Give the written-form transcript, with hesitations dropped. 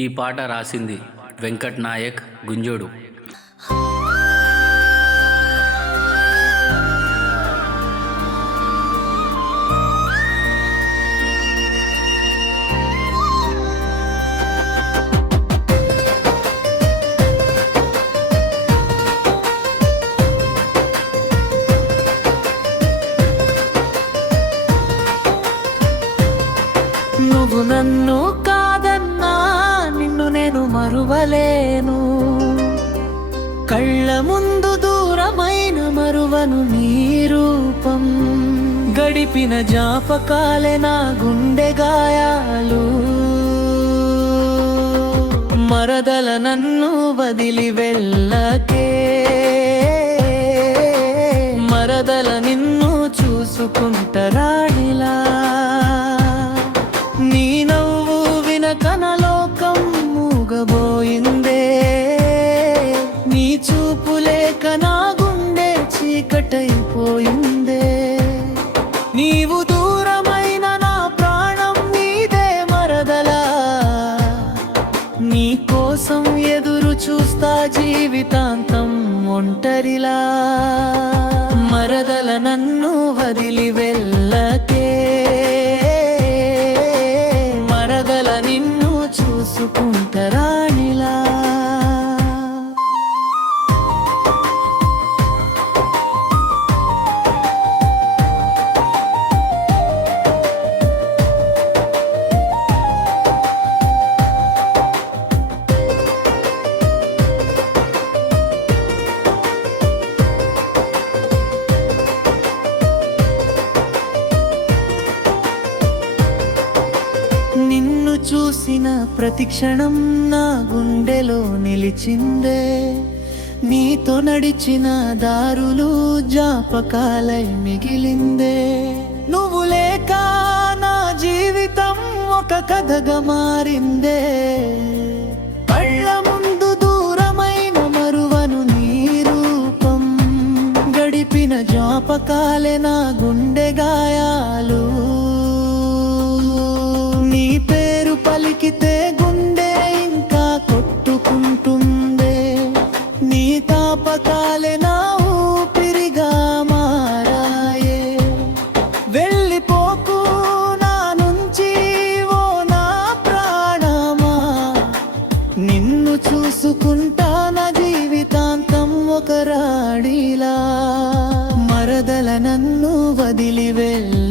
ఈ పాట రాసింది వెంకట్ నాయక్ గుంజోడు. నువ్వు నన్ను కాదన్నా నిన్ను నేను మరువలేను. కళ్ళ ముందు దూరమైన మరువను నీ రూపం. గడిపిన జ్ఞాపకాలే నా గుండె గాయాలు. మరదల నన్ను వదిలి వెళ్ళకే, మరదల నిన్ను చూసుకుంటరాడిలా. నీ నవ్వు వినకన లోకం మూగబోయిందే. నీ చూపు లేక నా గుండె చీకటైపోయిందే. నీవు దూరమైన నా ప్రాణం నీదే మరదలా. నీ కోసం ఎదురు చూస్తా జీవితాంతం ఒంటరిలా. మరదల నన్ను వదిలి వెళ్ళకే, నిన్ను చూసుకుంటరానిలా. నిన్ను చూసిన ప్రతి క్షణం నా గుండెలో నిలిచిందే. నీతో నడిచిన దారులు జ్ఞాపకాలై మిగిలిందే. నువ్వు లేక నా జీవితం ఒక కథగా మారిందే. కళ్ళ ముందు దూరమైన మరువను నీ రూపం. గడిపిన జ్ఞాపకాలే నా గుండె గాయాలు. నీ పేరు పలికితే గుండె ఇంకా కొట్టుకుంటుందే. నీ తాపకాలే నా ఊపిరిగా మారాయే. వెళ్ళిపోకు నా నుంచి ఓ నా ప్రాణమా. నిన్ను చూసుకుంటా నా జీవితాంతం ఒక రాడిలా. మరదల నన్ను వదిలి వెళ్ళ